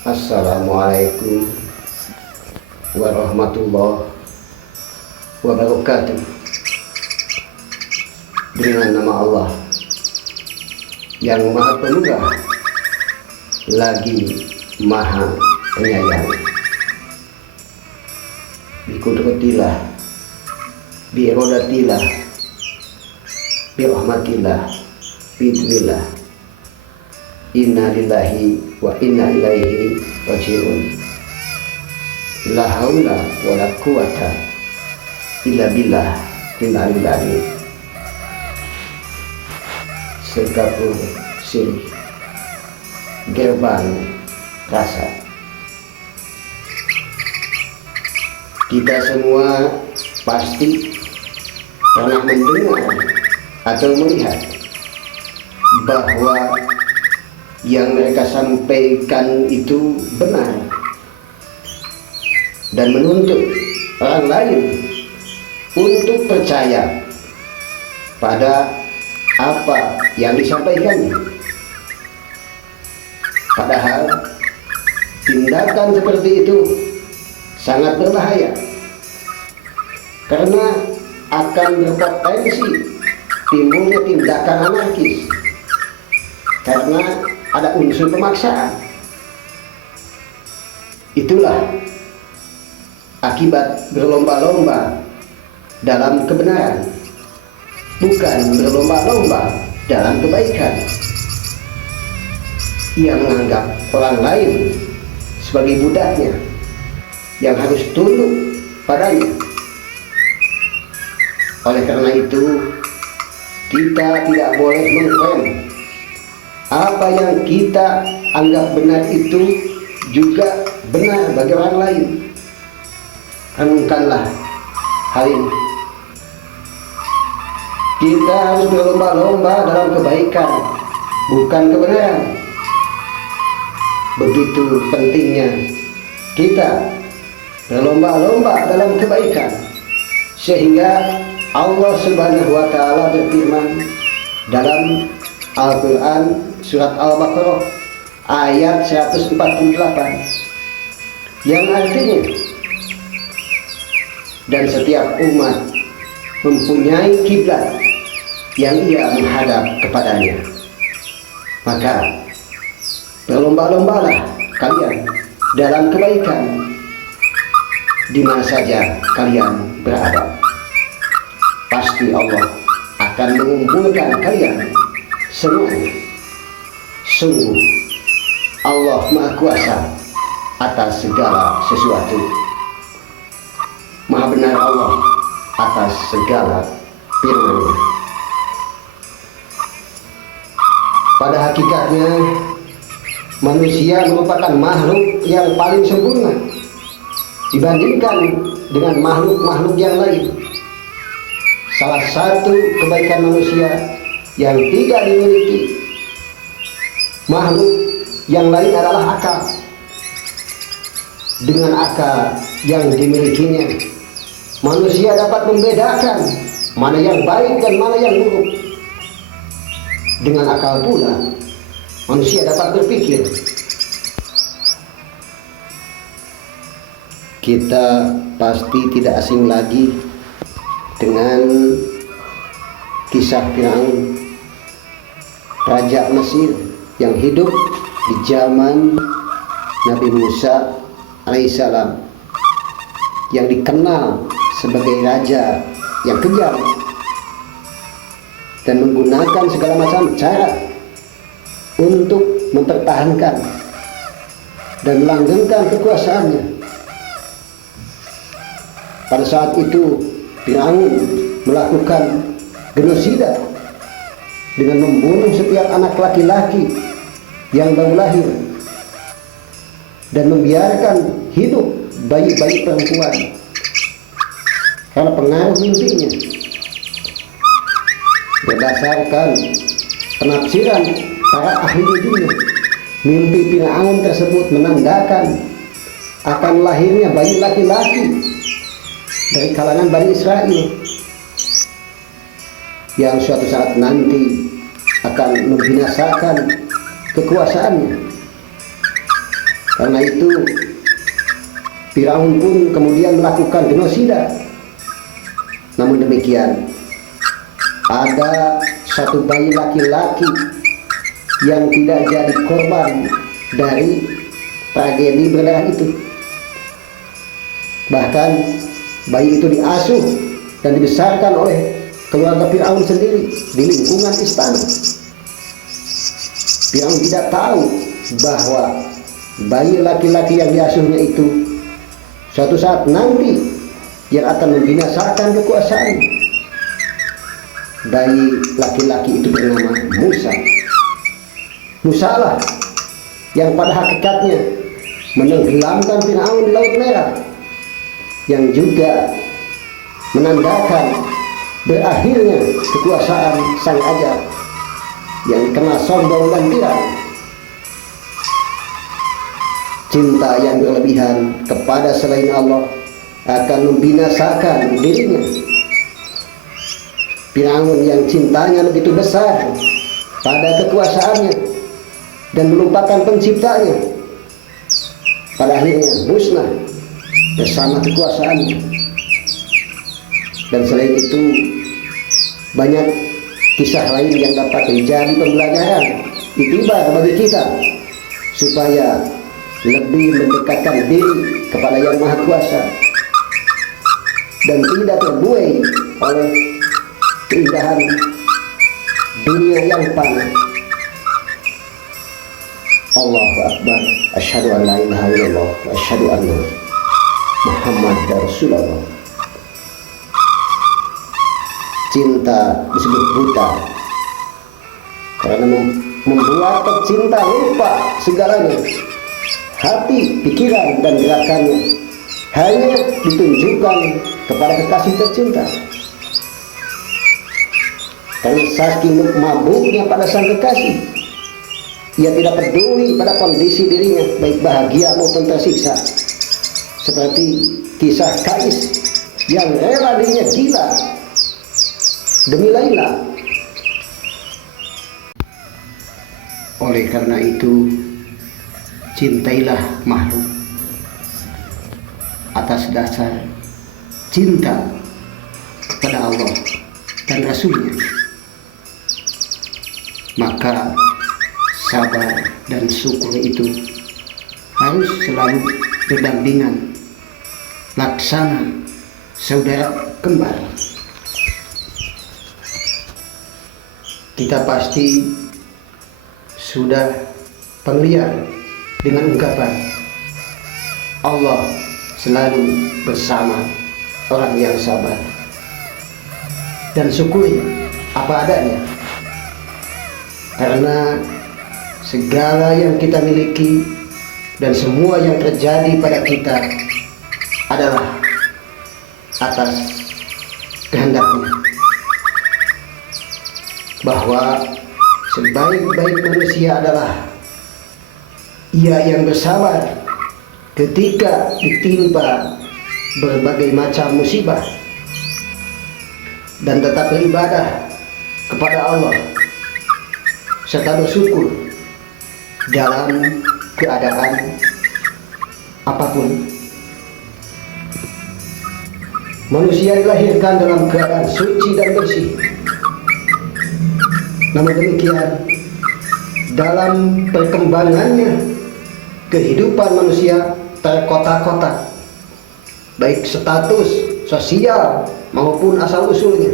Assalamualaikum warahmatullahi wabarakatuh. Dengan nama Allah yang Maha Pemurah lagi Maha Penyayang. Biqudratillah, biiradatillah, birahmatillah, biidznillah. Inna lillahi wa inna ilaihi raji'un. La haula wa la quwata illa billah al-aliyyil azim. Segapur sirih gerbang rasa. Kita semua pasti pernah mendengar atau melihat bahwa yang mereka sampaikan itu benar dan menuntut orang lain untuk percaya pada apa yang disampaikannya. Padahal tindakan seperti itu sangat berbahaya karena akan berpotensi timbulnya tindakan anarkis karena ada unsur pemaksaan. Itulah akibat berlomba-lomba dalam kebenaran, bukan berlomba-lomba dalam kebaikan. Ia menganggap orang lain sebagai budaknya yang harus tunduk padanya. Oleh karena itu, kita tidak boleh mengklaim apa yang kita anggap benar itu juga benar bagi orang lain. Renungkanlah hal ini. Kita harus berlomba-lomba dalam kebaikan, bukan kebenaran. Begitu pentingnya kita berlomba-lomba dalam kebaikan, sehingga Allah Subhanahu wa Ta'ala berfirman dalam Al-Quran surat Al-Baqarah ayat 148 yang artinya, dan setiap umat mempunyai kiblat yang ia menghadap kepadanya. Maka berlomba-lombalah kalian dalam kebaikan di mana saja kalian berada. Pasti Allah akan mengumpulkan kalian semuanya. Sungguh Allah Maha Kuasa atas segala sesuatu. Maha benar Allah atas segala firman-Nya. Pada hakikatnya manusia merupakan makhluk yang paling sempurna dibandingkan dengan makhluk-makhluk yang lain. Salah satu kebaikan manusia yang tidak dimiliki makhluk yang lain adalah akal. Dengan akal yang dimilikinya, manusia dapat membedakan mana yang baik dan mana yang buruk. Dengan akal pula, manusia dapat berpikir. Kita pasti tidak asing lagi dengan kisah Firaun, raja Mesir yang hidup di zaman Nabi Musa alaihissalam, yang dikenal sebagai raja yang kejam dan menggunakan segala macam cara untuk mempertahankan dan melanggengkan kekuasaannya. Pada saat itu Firaun melakukan genosida dengan membunuh setiap anak laki-laki yang baru lahir dan membiarkan hidup bayi-bayi perempuan karena pengaruh mimpinya. Berdasarkan penafsiran para ahli dunia, mimpi Firaun tersebut menandakan akan lahirnya bayi laki-laki dari kalangan Bani Israel yang suatu saat nanti akan membinasakan kekuasaannya. Karena itu Firaun pun kemudian melakukan genosida. Namun demikian, ada satu bayi laki-laki yang tidak jadi korban dari tragedi berdarah itu. Bahkan bayi itu diasuh dan dibesarkan oleh keluarga Firaun sendiri di lingkungan istana. Firaun tidak tahu bahwa bayi laki-laki yang diasuhnya itu suatu saat nanti yang akan membinasakan kekuasaan. Bayi laki-laki itu bernama Musa. Musa lah yang pada hakikatnya menenggelamkan Firaun di Laut Merah, yang juga menandakan berakhirnya kekuasaan sang ajar yang dikenal sombong dan tirani. Cinta yang berlebihan kepada selain Allah akan membinasakan dirinya. Firaun yang cintanya begitu besar pada kekuasaannya dan melupakan penciptanya, pada akhirnya musnah bersama kekuasaannya. Dan selain itu, banyak kisah lain yang dapat menjadi pembelajaran itibar bagi kita supaya lebih mendekatkan diri kepada Yang Maha Kuasa dan tidak terbuai oleh keindahan dunia yang fana. Allahu Akbar, asyhadu an la ilaha illallah wa asyhadu anna Muhammadar Rasulullah. Cinta disebut buta karena membuat pecinta lupa segalanya. Hati, pikiran, dan gerakannya hanya ditunjukkan kepada kekasih tercinta. Karena saking mabuknya pada sang kekasih, ia tidak peduli pada kondisi dirinya, baik bahagia maupun tersiksa. Seperti kisah Kais yang rela dirinya gila demi Laila. Oleh karena itu, cintailah makhluk atas dasar cinta kepada Allah dan Rasulnya. Maka sabar dan syukur itu harus selalu berdampingan, laksana saudara kembar. Kita pasti sudah familiar dengan ungkapan Allah selalu bersama orang yang sabar, dan syukuri apa adanya, karena segala yang kita miliki dan semua yang terjadi pada kita adalah atas kehendaknya. Bahwa sebaik-baik manusia adalah ia yang bersabar ketika ditimpa berbagai macam musibah dan tetap beribadah kepada Allah serta bersyukur dalam keadaan apapun. Manusia dilahirkan dalam keadaan suci dan bersih. Namun demikian, dalam perkembangannya kehidupan manusia terkotak-kotak, baik status sosial maupun asal-usulnya,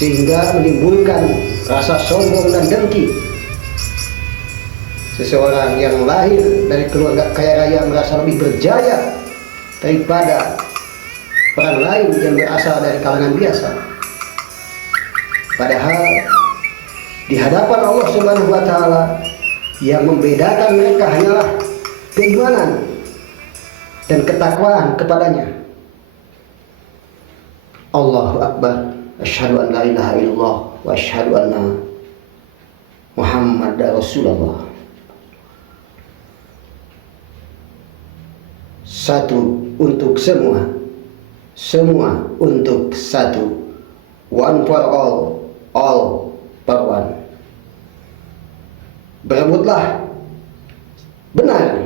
sehingga menimbulkan rasa sombong dan dengki. Seseorang yang lahir dari keluarga kaya raya merasa lebih berjaya daripada orang lain yang berasal dari kalangan biasa. Padahal di hadapan Allah Subhanahu wa Ta'ala, yang membedakan mereka hanyalah keimanan dan ketakwaan kepadanya. Allahu Akbar, asyhadu an la ilaha illallah wa asyhadu anna Muhammadar Rasulullah. Satu untuk semua, semua untuk satu. One for all for one. Berebutlah benar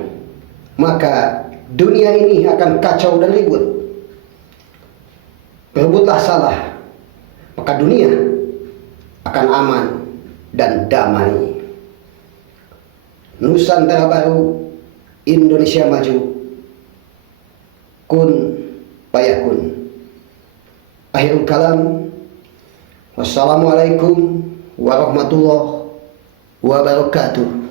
maka dunia ini akan kacau dan ribut. Berebutlah salah, maka dunia akan aman dan damai. Nusantara baru, Indonesia maju. Kun fayakun. Akhirul kalam. Wassalamualaikum warahmatullahi wabarakatuh.